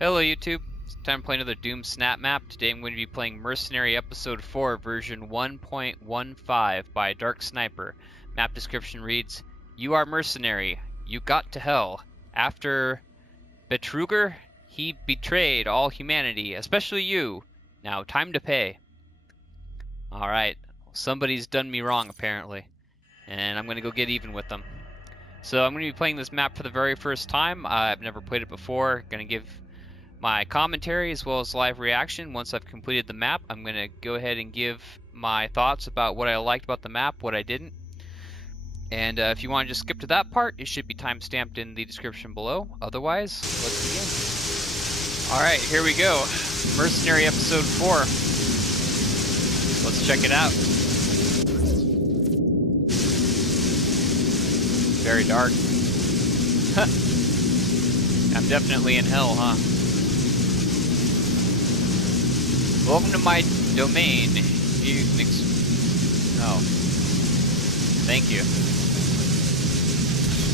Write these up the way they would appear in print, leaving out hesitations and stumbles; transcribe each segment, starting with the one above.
Hello YouTube, it's time to play another Doom Snapmap. Today I'm going to be playing Mercenary Episode 4 version 1.15 by Dark Sniper. Map description reads, "You are Mercenary. You got to hell. After Betruger, he betrayed all humanity, especially you. Now time to pay." Alright, somebody's done me wrong apparently, and I'm going to go get even with them. So I'm going to be playing this map for the very first time. I've never played it before. Going to give my commentary as well as live reaction. Once I've completed the map, I'm going to go ahead and give my thoughts about what I liked about the map, what I didn't. And if you want to just skip to that part, it should be time-stamped in the description below. Otherwise, let's begin. Alright, here we go. Mercenary Episode 4. Let's check it out. Very dark. I'm definitely in hell, huh? Welcome to my domain. Oh. Thank you.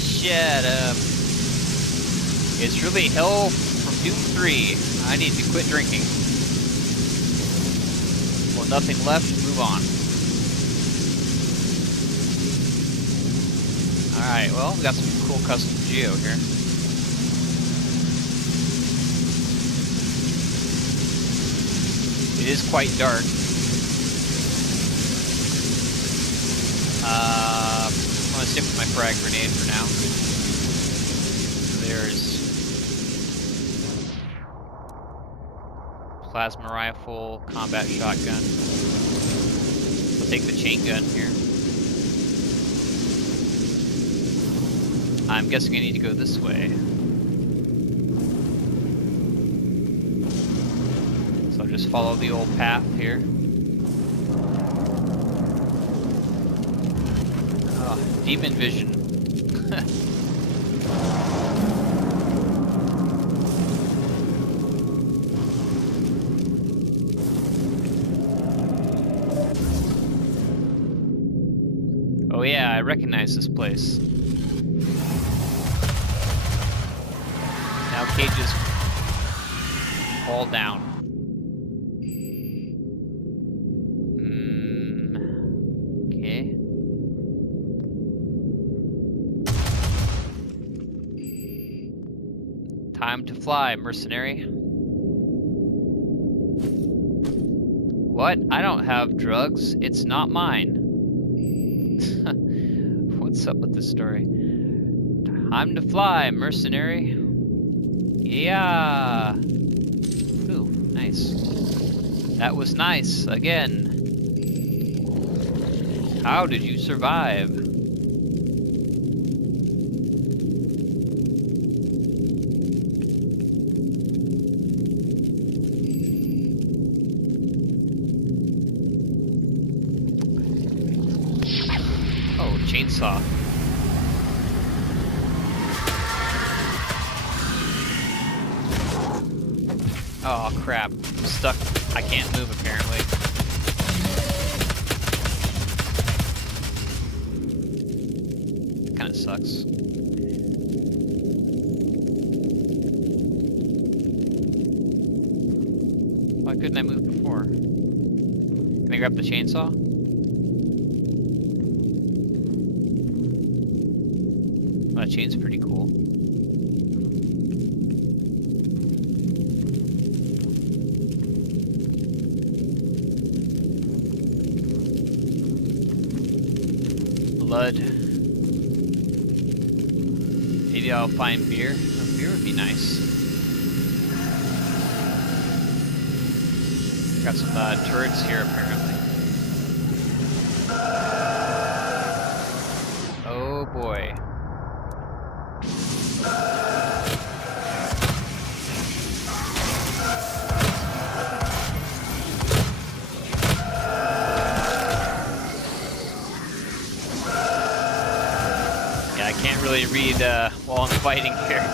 Shut up. It's really hell from Doom 3. I need to quit drinking. Well, nothing left, move on. Alright, well, we got some cool custom geo here. It is quite dark. I'm going to stick with my frag grenade for now. There's plasma rifle, combat shotgun. We'll take the chain gun here. I'm guessing I need to go this way. So just follow the old path here. Oh, demon vision. Oh yeah, I recognize this place. Now cages fall down. Okay. Time to fly, mercenary. What? I don't have drugs. It's not mine. What's up with this story? Time to fly, mercenary. Yeah. Ooh, nice. That was nice, again. How did you survive? Oh, chainsaw. Oh crap, I'm stuck. I can't move apparently. Kinda sucks. Why couldn't I move before? Can I grab the chainsaw? Oh, that chain's pretty cool. Blood. Maybe I'll find beer. Oh, beer would be nice. Got some turrets here apparently. Oh boy. I can't really read while I'm fighting here.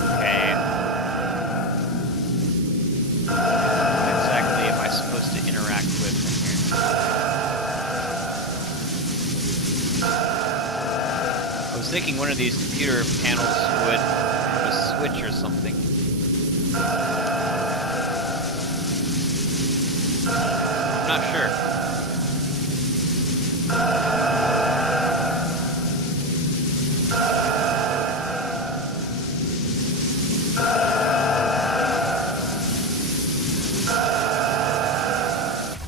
Okay. What exactly am I supposed to interact with in here? was thinking one of these computer panels would have a switch or something. I'm not sure.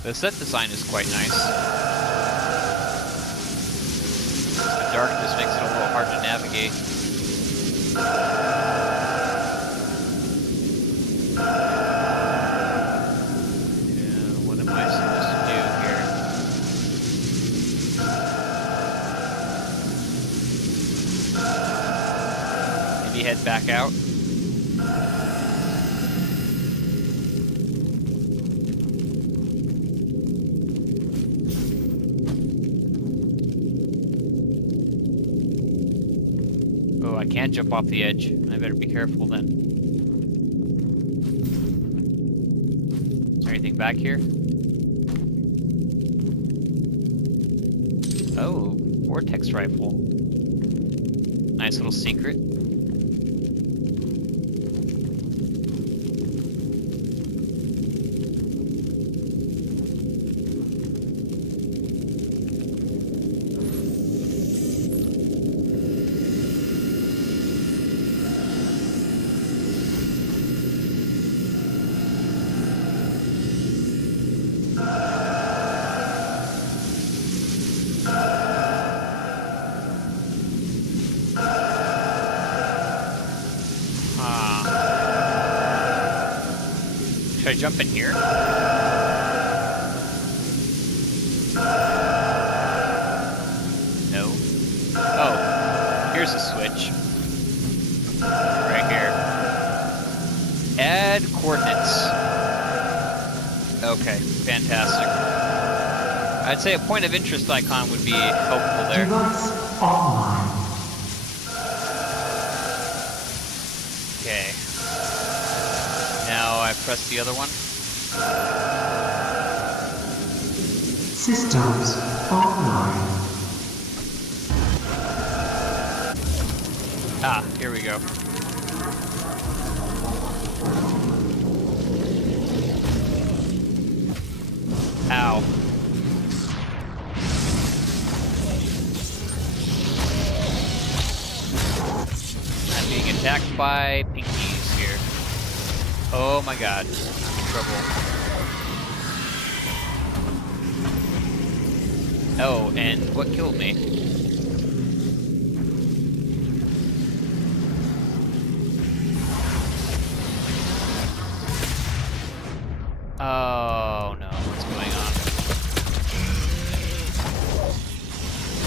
The set design is quite nice. The darkness makes it a little hard to navigate. Yeah, what am I supposed to do here? Maybe head back out? I can't jump off the edge. I better be careful then. Is there anything back here? Oh, vortex rifle. Nice little secret. Should I jump in here? No. Oh, here's a switch. Right here. Add coordinates. Okay, fantastic. I'd say a point of interest icon would be helpful there. Device online. Okay. Now I press the other one. Systems online. Ah, here we go. Ow. I'm being attacked by pinkies here. Oh my god, I'm in trouble. Oh, and what killed me? Oh no, what's going on?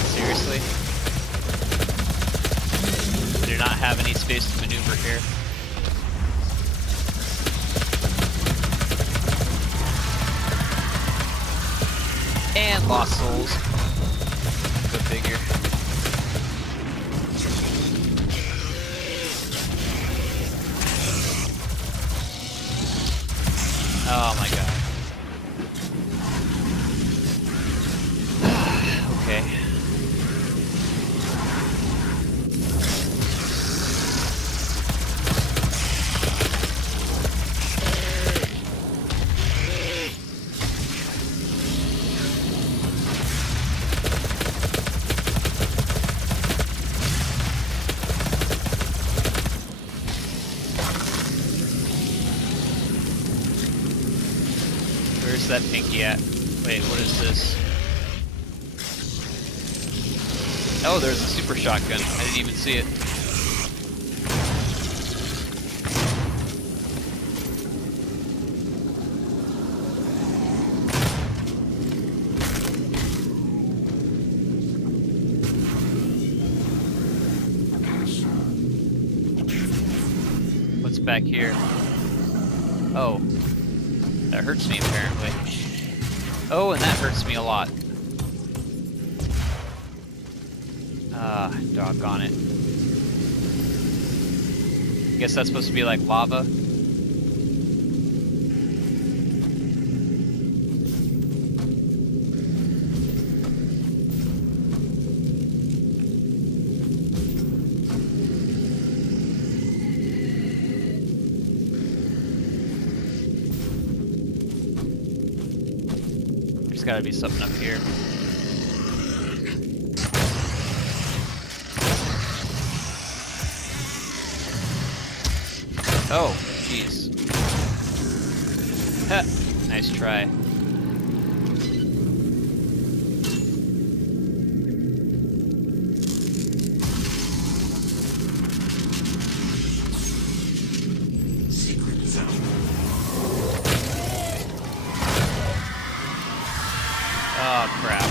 Seriously? I do not have any space to maneuver here. And lost souls. Go figure. Oh my god. Okay. Where's that pinky at? Wait, what is this? Oh, there's a super shotgun. I didn't even see it. What's back here? Oh. That hurts me, apparently. Oh, and that hurts me a lot. Ah, doggone it. Guess that's supposed to be like lava. gotta be something up here. Oh, jeez. Nice try. Oh, crap.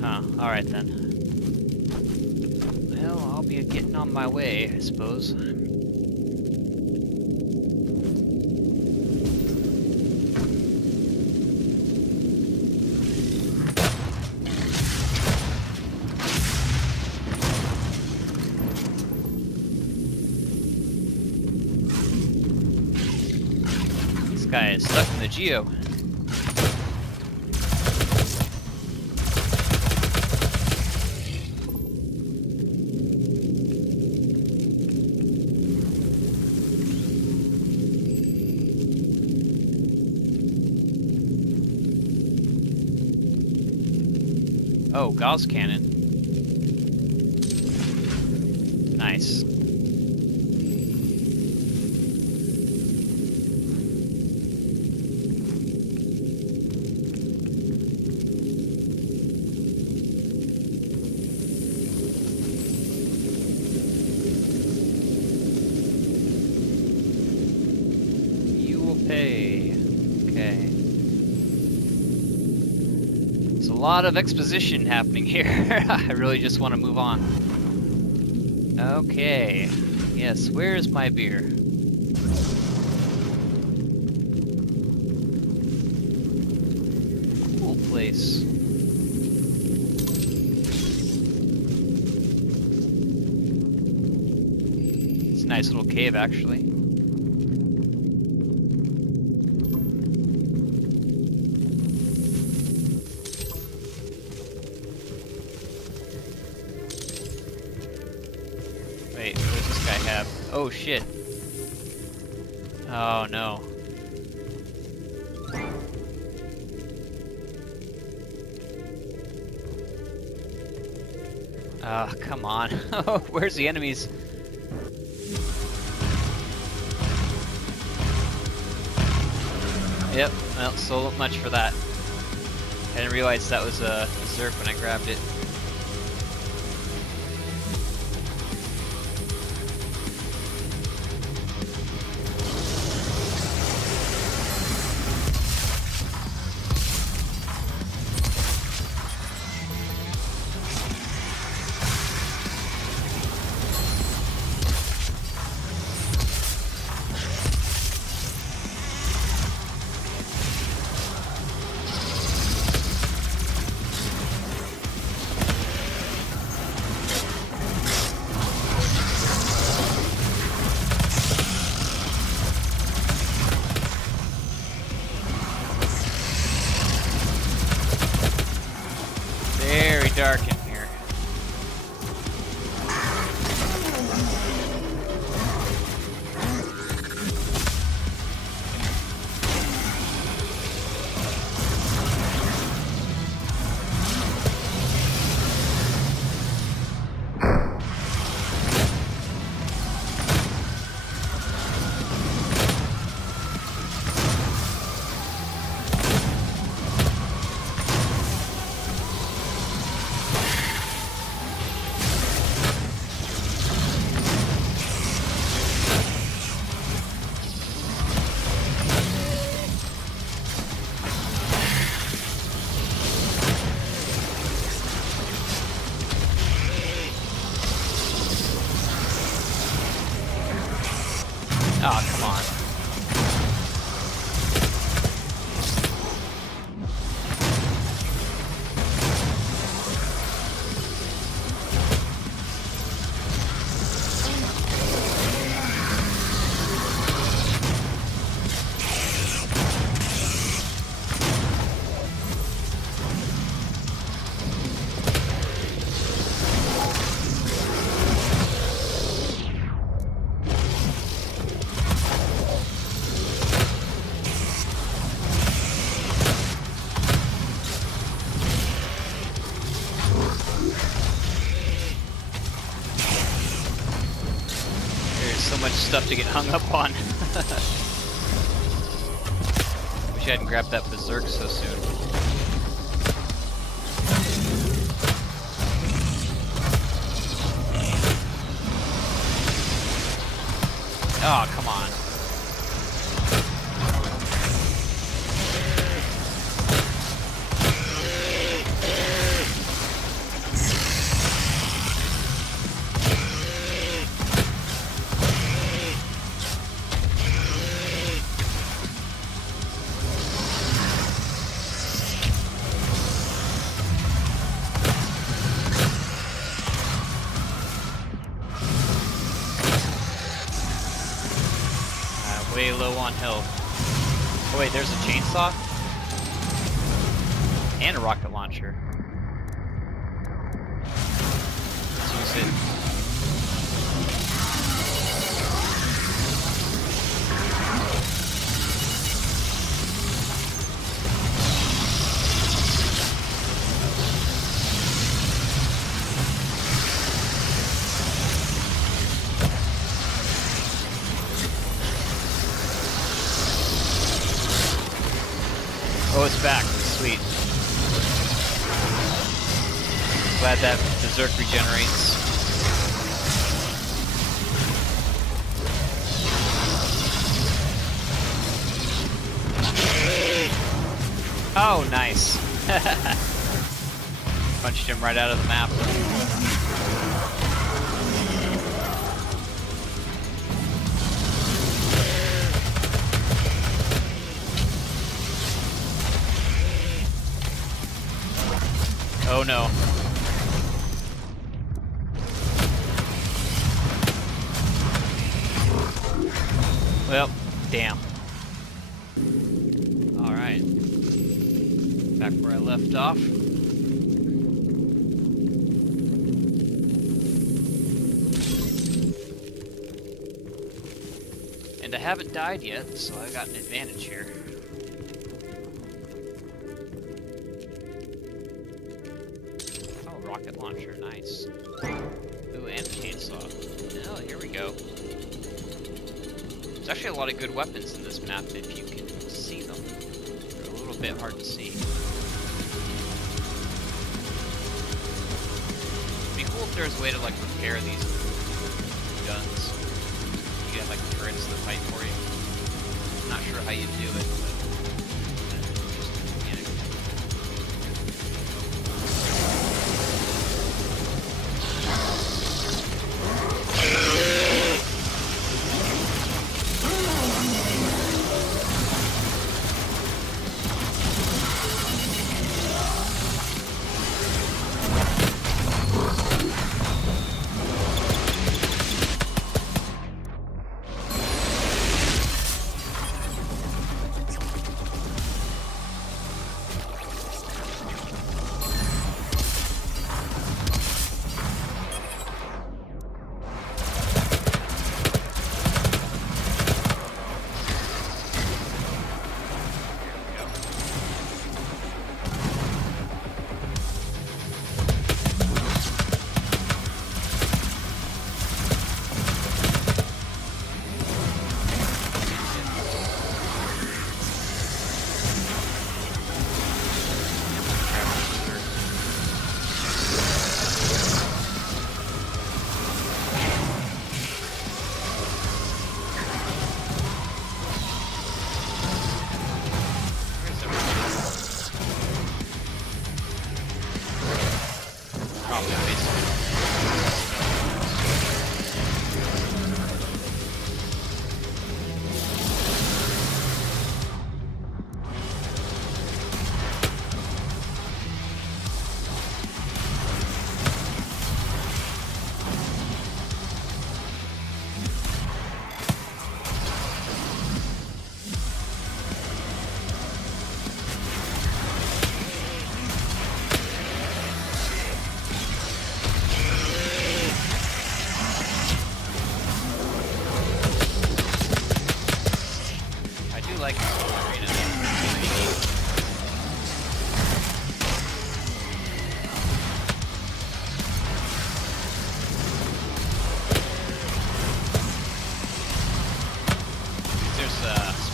Huh, alright then. Well, I'll be getting on my way, I suppose. This guy is stuck in the geo. Oh, Gauss cannon. Nice. You will pay. Okay. There's a lot of exposition happening here. I really just want to move on. Okay. Yes, where is my beer? Cool place. It's a nice little cave, actually. Wait, what does this guy have? Oh shit. Oh no. Ah, come on. Where's the enemies? Yep, well, so much for that. I didn't realize that was a Zerk when I grabbed it. Very dark in here. Oh, come on. stuff to get hung up on. Wish I hadn't grabbed that berserk so soon. Oh, come on. Way low on health. Oh wait, there's a chainsaw? And a rocket launcher. Let's use it. Oh, it's back. Sweet. Glad that berserk regenerates. Oh, nice. Punched him right out of the map. Oh no. Well, damn. Alright. Back where I left off. And I haven't died yet, so I got an advantage here. Rocket launcher, nice. Ooh, and chainsaw. Oh, here we go. There's actually a lot of good weapons in this map if you can see them. They're a little bit hard to see. It'd be cool if there was a way to like repair these guns. You get like turrets that fight for you. I'm not sure how you do it, but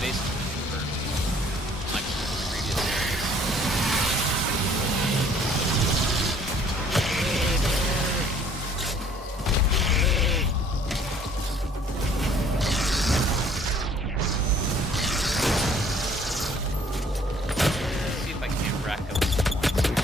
space to maneuver, like previous areas. Let's see if I can't rack up some points here.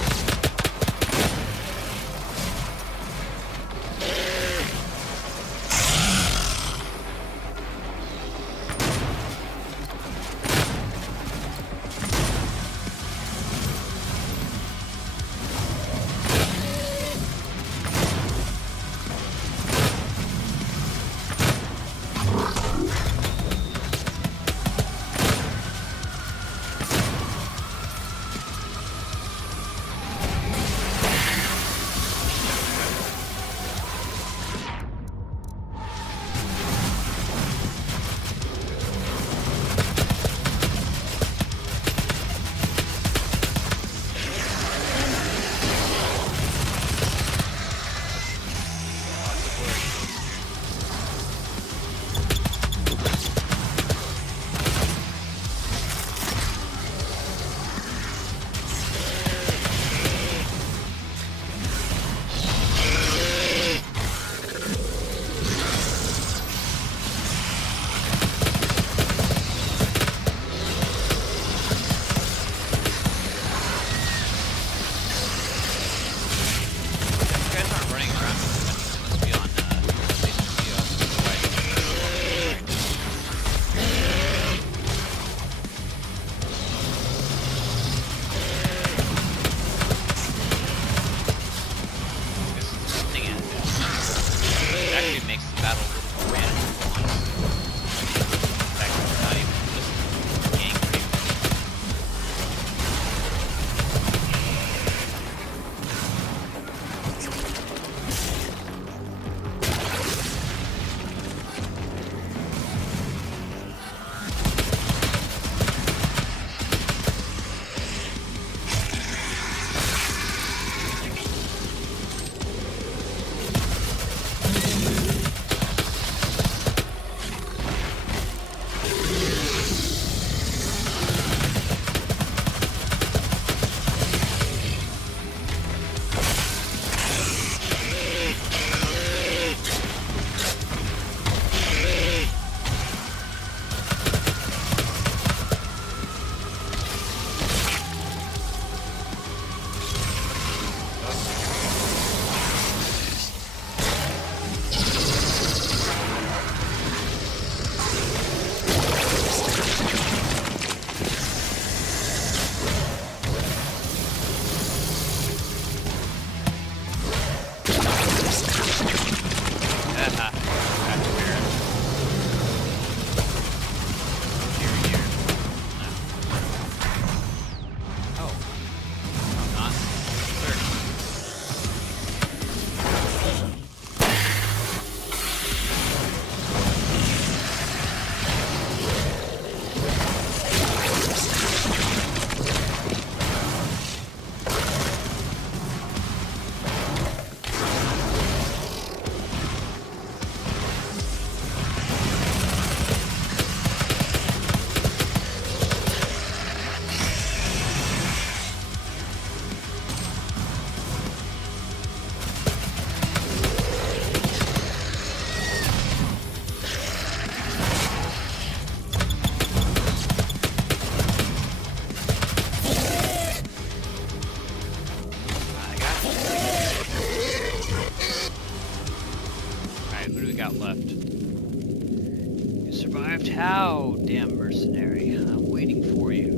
How, damn mercenary, I'm waiting for you.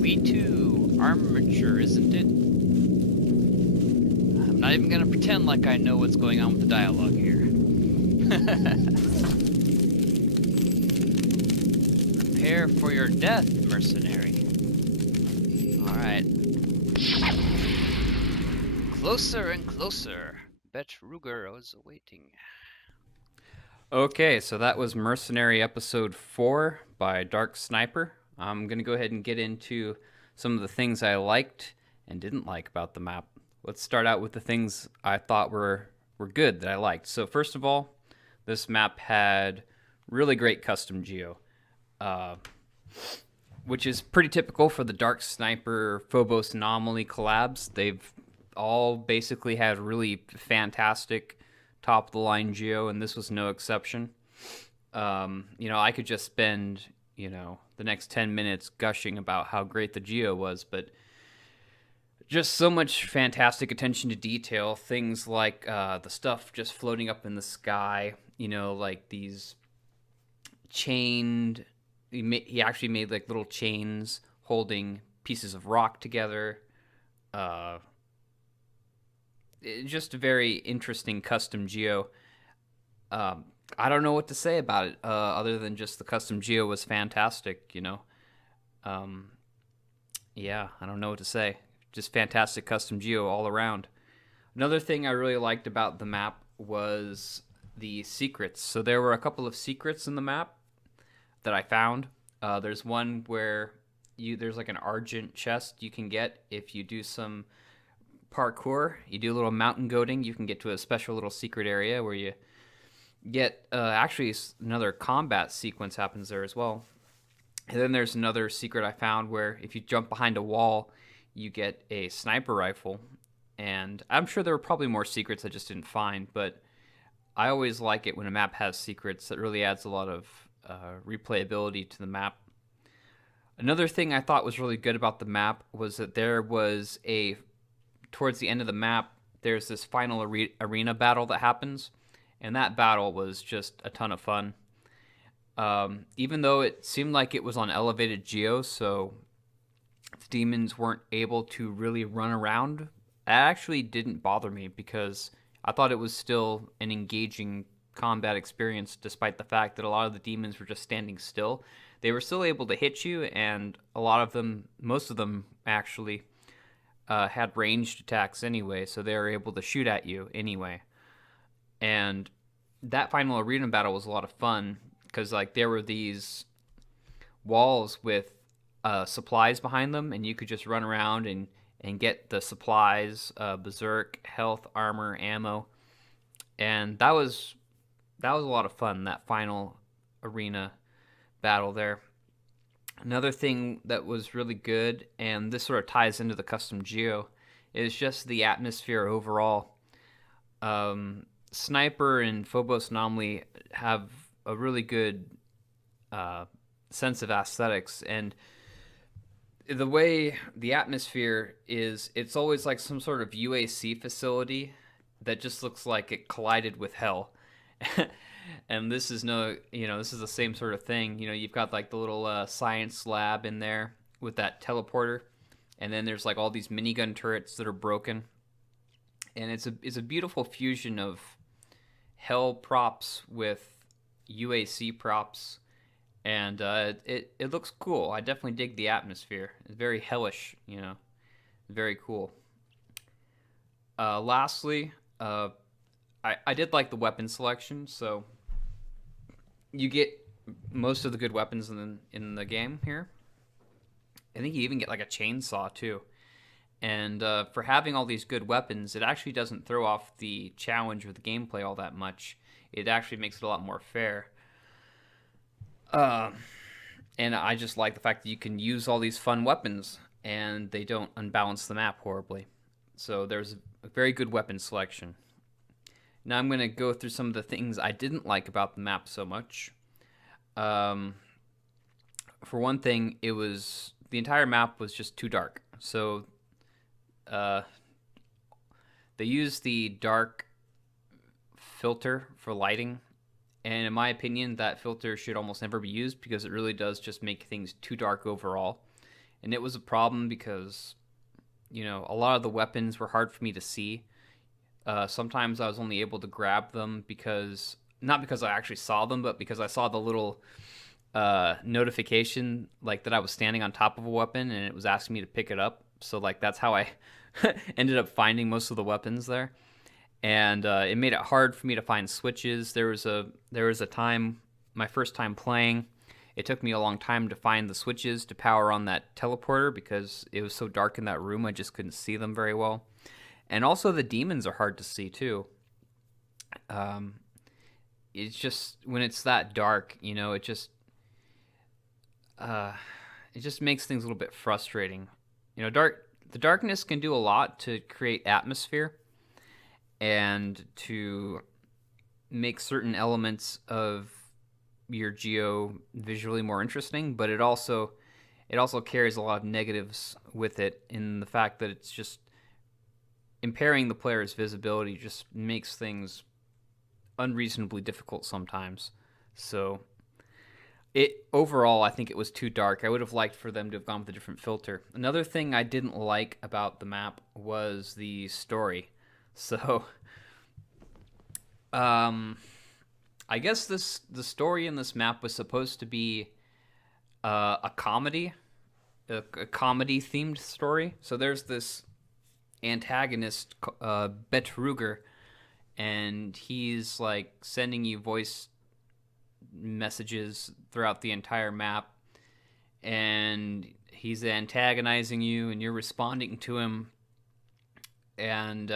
We too, armature, isn't it? I'm not even gonna pretend like I know what's going on with the dialogue here. Prepare for your death, mercenary. Alright. Closer and closer. Bet Ruger is awaiting. Okay, so that was Mercenary Episode 4 by Dark Sniper. I'm going to go ahead and get into some of the things I liked and didn't like about the map. Let's start out with the things I thought were good that I liked. So first of all, this map had Really great custom geo, which is pretty typical for the Dark Sniper Phobos Anomaly collabs. They've all basically had really fantastic top of the line geo, and this was no exception. I could just spend, the next 10 minutes gushing about how great the geo was, but just so much fantastic attention to detail. Things like the stuff just floating up in the sky, like these chained. He actually made like little chains holding pieces of rock together. Just a very interesting custom geo. I don't know what to say about it other than just the custom geo was fantastic. Yeah, I don't know what to say. Just fantastic custom geo all around. Another thing I really liked about the map was the secrets. So there were a couple of secrets in the map that I found. There's one where there's like an argent chest you can get if you do some parkour. You do a little mountain goating, you can get to a special little secret area where you get actually another combat sequence happens there as well. And then there's another secret I found where if you jump behind a wall, you get a sniper rifle. And I'm sure there were probably more secrets I just didn't find, but I always like it when a map has secrets. That really adds a lot of replayability to the map. Another thing I thought was really good about the map was that there was towards the end of the map, there's this final arena battle that happens, and that battle was just a ton of fun. Even though it seemed like it was on elevated geo, so the demons weren't able to really run around, that actually didn't bother me because I thought it was still an engaging combat experience despite the fact that a lot of the demons were just standing still. They were still able to hit you, and most of them actually had ranged attacks anyway, so they were able to shoot at you anyway. And that final arena battle was a lot of fun because there were these walls with supplies behind them, and you could just run around and get the supplies, berserk, health, armor, ammo, and that was a lot of fun. That final arena battle there. Another thing that was really good, and this sort of ties into the custom geo, is just the atmosphere overall. Sniper and Phobos Anomaly have a really good sense of aesthetics, and the way the atmosphere is, it's always like some sort of UAC facility that just looks like it collided with hell. And this is this is the same sort of thing. You've got like the little science lab in there with that teleporter, and then there's like all these minigun turrets that are broken, and it's a beautiful fusion of hell props with UAC props, and it looks cool. I definitely dig the atmosphere. It's very hellish, very cool. Lastly, I did like the weapon selection, so you get most of the good weapons in the game here. I think you even get like a chainsaw too. And for having all these good weapons, it actually doesn't throw off the challenge or the gameplay all that much. It actually makes it a lot more fair. And I just like the fact that you can use all these fun weapons and they don't unbalance the map horribly. So there's a very good weapon selection. Now I'm going to go through some of the things I didn't like about the map so much. For one thing, the entire map was just too dark. So they used the dark filter for lighting, and in my opinion, that filter should almost never be used because it really does just make things too dark overall. And it was a problem because, a lot of the weapons were hard for me to see. Sometimes I was only able to grab them not because I actually saw them, but because I saw the little notification that I was standing on top of a weapon and it was asking me to pick it up. So that's how I ended up finding most of the weapons there. And it made it hard for me to find switches. There was a time, my first time playing, it took me a long time to find the switches to power on that teleporter because it was so dark in that room I just couldn't see them very well. And also the demons are hard to see too. it's just when it's that dark, it just makes things a little bit frustrating. The darkness can do a lot to create atmosphere and to make certain elements of your geo visually more interesting, but it also carries a lot of negatives with it in the fact that it's just impairing the player's visibility just makes things unreasonably difficult sometimes. So overall, I think it was too dark. I would have liked for them to have gone with a different filter. Another thing I didn't like about the map was the story. So, I guess the story in this map was supposed to be a comedy, a comedy themed story. So there's this antagonist, Betruger, and he's like sending you voice messages throughout the entire map, and he's antagonizing you, and you're responding to him. And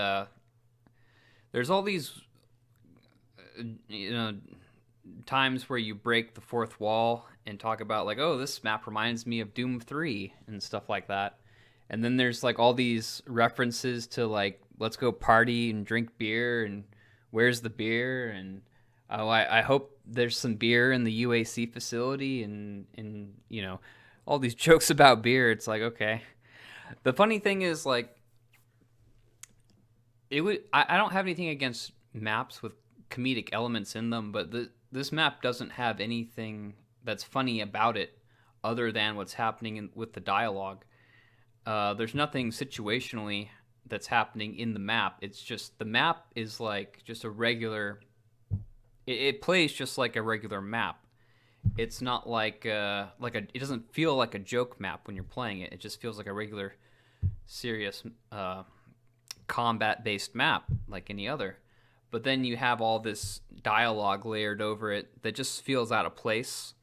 there's all these, times where you break the fourth wall and talk about like, oh, this map reminds me of Doom 3 and stuff like that. And then there's like all these references to like, let's go party and drink beer, and where's the beer, and oh, I hope there's some beer in the UAC facility, and all these jokes about beer. It's like, okay. The funny thing is, like, I don't have anything against maps with comedic elements in them, but this map doesn't have anything that's funny about it other than what's happening with the dialogue. There's nothing situationally that's happening in the map. It's just the map is like just a regular. It plays just like a regular map. It's not like it doesn't feel like a joke map when you're playing it. It just feels like a regular, serious combat-based map like any other. But then you have all this dialogue layered over it that just feels out of place.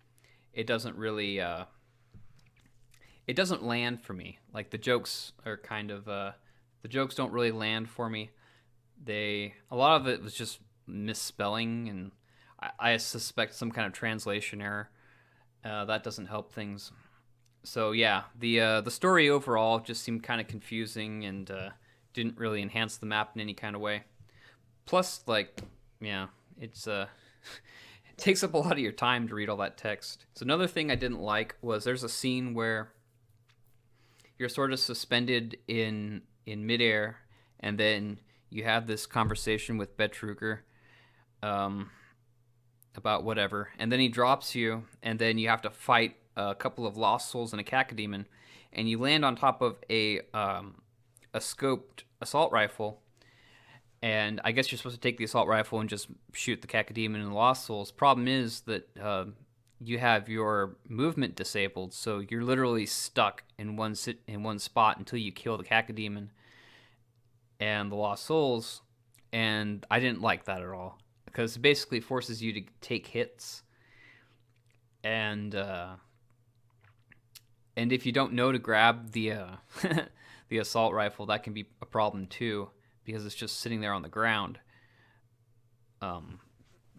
It doesn't really. It doesn't land for me. Like the jokes are kind of. The jokes don't really land for me. A lot of it was just misspelling, and I suspect some kind of translation error. That doesn't help things. So yeah, the story overall just seemed kind of confusing and didn't really enhance the map in any kind of way. Plus, like, yeah, it's it takes up a lot of your time to read all that text. So another thing I didn't like was there's a scene where you're sort of suspended in midair, and then you have this conversation with Betruger about whatever, and then he drops you, and then you have to fight a couple of lost souls and a cacodemon, and you land on top of a scoped assault rifle. And I guess you're supposed to take the assault rifle and just shoot the cacodemon and the lost souls. Problem is that you have your movement disabled, so you're literally stuck in one spot until you kill the cacodemon and the lost souls. And I didn't like that at all, because it basically forces you to take hits, and if you don't know to grab the the assault rifle, that can be a problem too, because it's just sitting there on the ground.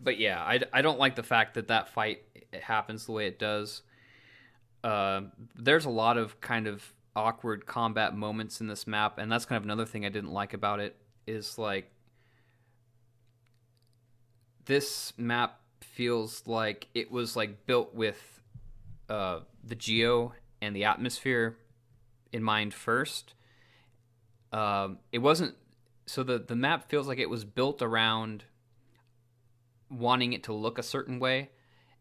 But yeah, I don't like the fact that fight happens the way it does. There's a lot of kind of awkward combat moments in this map, and that's kind of another thing I didn't like about it, is like this map feels like it was like built with the geo and the atmosphere in mind first. It wasn't, so the map feels like it was built around wanting it to look a certain way,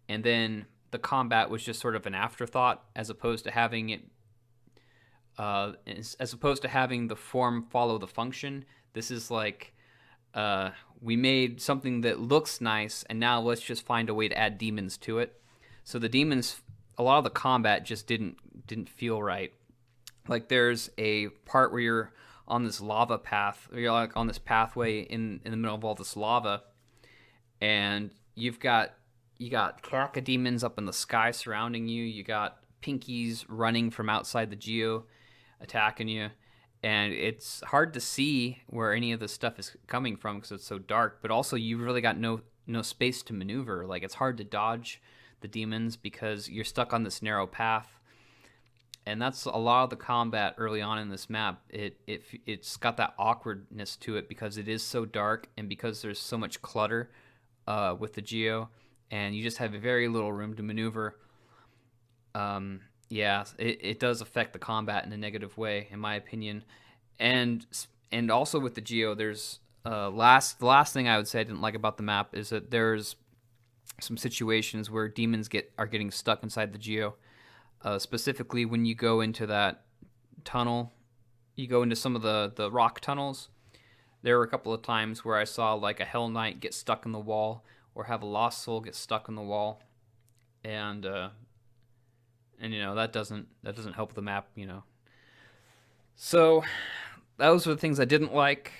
and then the combat was just sort of an afterthought, as opposed to having it as opposed to having the form follow the function. This is like, we made something that looks nice, and now let's just find a way to add demons to it. So the demons, a lot of the combat just didn't feel right. Like there's a part where you're on this lava path, or you're like on this pathway in the middle of all this lava, and you got cacodemons up in the sky surrounding you. You got pinkies running from outside the geo, attacking you, and it's hard to see where any of this stuff is coming from because it's so dark. But also, you really got no space to maneuver. Like, it's hard to dodge the demons because you're stuck on this narrow path. And that's a lot of the combat early on in this map. It's got that awkwardness to it because it is so dark and because there's so much clutter with the geo, and you just have very little room to maneuver. Yeah, it does affect the combat in a negative way, in my opinion. And also with the geo, there's the last thing I would say I didn't like about the map is that there's some situations where demons are getting stuck inside the geo. Specifically, when you go into that tunnel, you go into some of the rock tunnels. There were a couple of times where I saw like a Hell Knight get stuck in the wall, or have a Lost Soul get stuck in the wall, and that doesn't help the map. So those are the things I didn't like.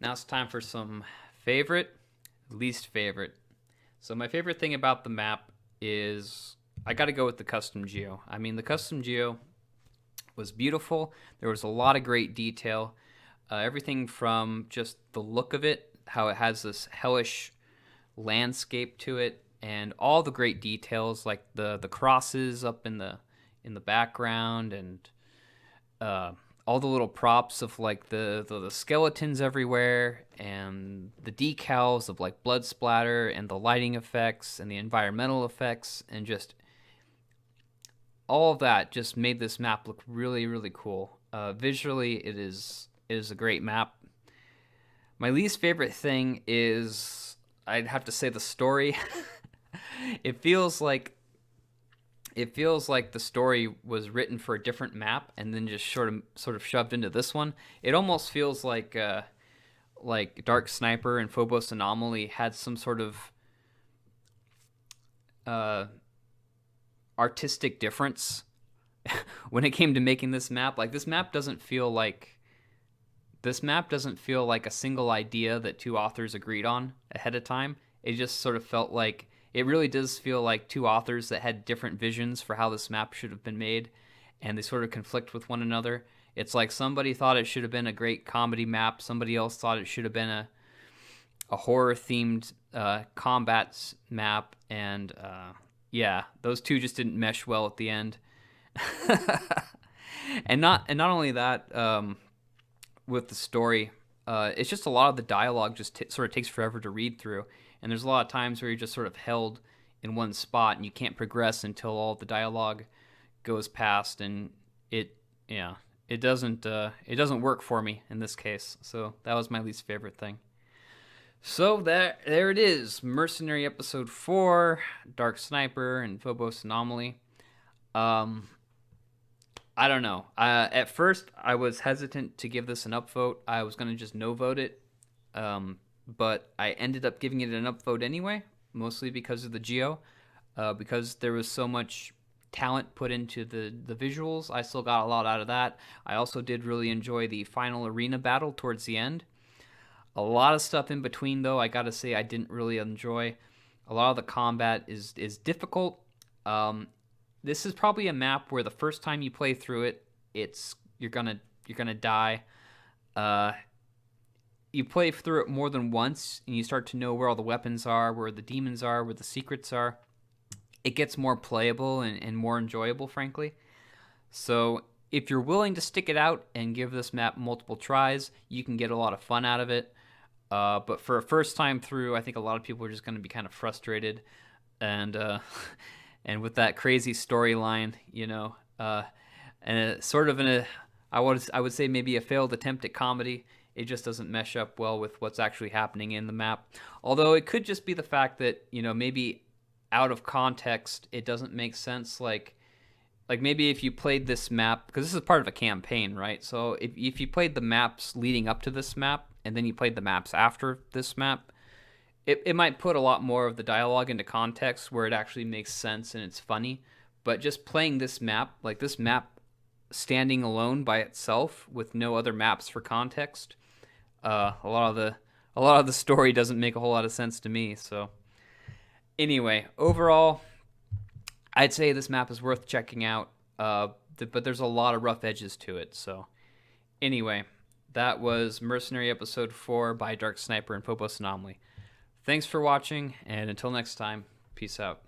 Now it's time for some favorite, least favorite. So my favorite thing about the map is I got to go with the custom geo. I mean, the custom geo was beautiful. There was a lot of great detail. Everything from just the look of it, how it has this hellish landscape to it, and all the great details like the crosses up in the background, and all the little props of like the skeletons everywhere, and the decals of like blood splatter, and the lighting effects and the environmental effects, and just all of that just made this map look really, really cool. Visually, it is a great map. My least favorite thing is, I'd have to say, the story. It feels like the story was written for a different map and then just sort of shoved into this one. It almost feels like Dark Sniper and Phobos Anomaly had some sort of artistic difference when it came to making this map. Like, this map doesn't feel like a single idea that two authors agreed on ahead of time. It just sort of felt like, it really does feel like two authors that had different visions for how this map should have been made, and they sort of conflict with one another. It's like somebody thought it should have been a great comedy map, somebody else thought it should have been a horror-themed combat map, and yeah, those two just didn't mesh well at the end. and not only that, with the story, it's just a lot of the dialogue just sort of takes forever to read through, and there's a lot of times where you're just sort of held in one spot and you can't progress until all the dialogue goes past, and it doesn't work for me in this case. So that was my least favorite thing. So there it is, Mercenary episode 4, Dark Sniper and Phobos Anomaly. I don't know. At first, I was hesitant to give this an upvote. I was going to just no vote it, but I ended up giving it an upvote anyway, mostly because of the geo, because there was so much talent put into the visuals. I still got a lot out of that. I also did really enjoy the final arena battle towards the end. A lot of stuff in between, though, I gotta say I didn't really enjoy. A lot of the combat is difficult. This is probably a map where the first time you play through it, you're gonna die. You play through it more than once, and you start to know where all the weapons are, where the demons are, where the secrets are. It gets more playable and more enjoyable, frankly. So if you're willing to stick it out and give this map multiple tries, you can get a lot of fun out of it. But for a first time through, I think a lot of people are just going to be kind of frustrated, and and with that crazy storyline, and sort of I would say maybe a failed attempt at comedy. It just doesn't mesh up well with what's actually happening in the map. Although it could just be the fact that maybe out of context it doesn't make sense. Like maybe if you played this map, because this is part of a campaign, right? So if you played the maps leading up to this map, and then you played the maps after this map, it might put a lot more of the dialogue into context where it actually makes sense and it's funny. But just playing this map, like this map standing alone by itself with no other maps for context, a lot of the story doesn't make a whole lot of sense to me. So anyway, overall, I'd say this map is worth checking out, but there's a lot of rough edges to it. So anyway, that was Mercenary episode 4 by Dark Sniper and Phobos Anomaly. Thanks for watching, and until next time, peace out.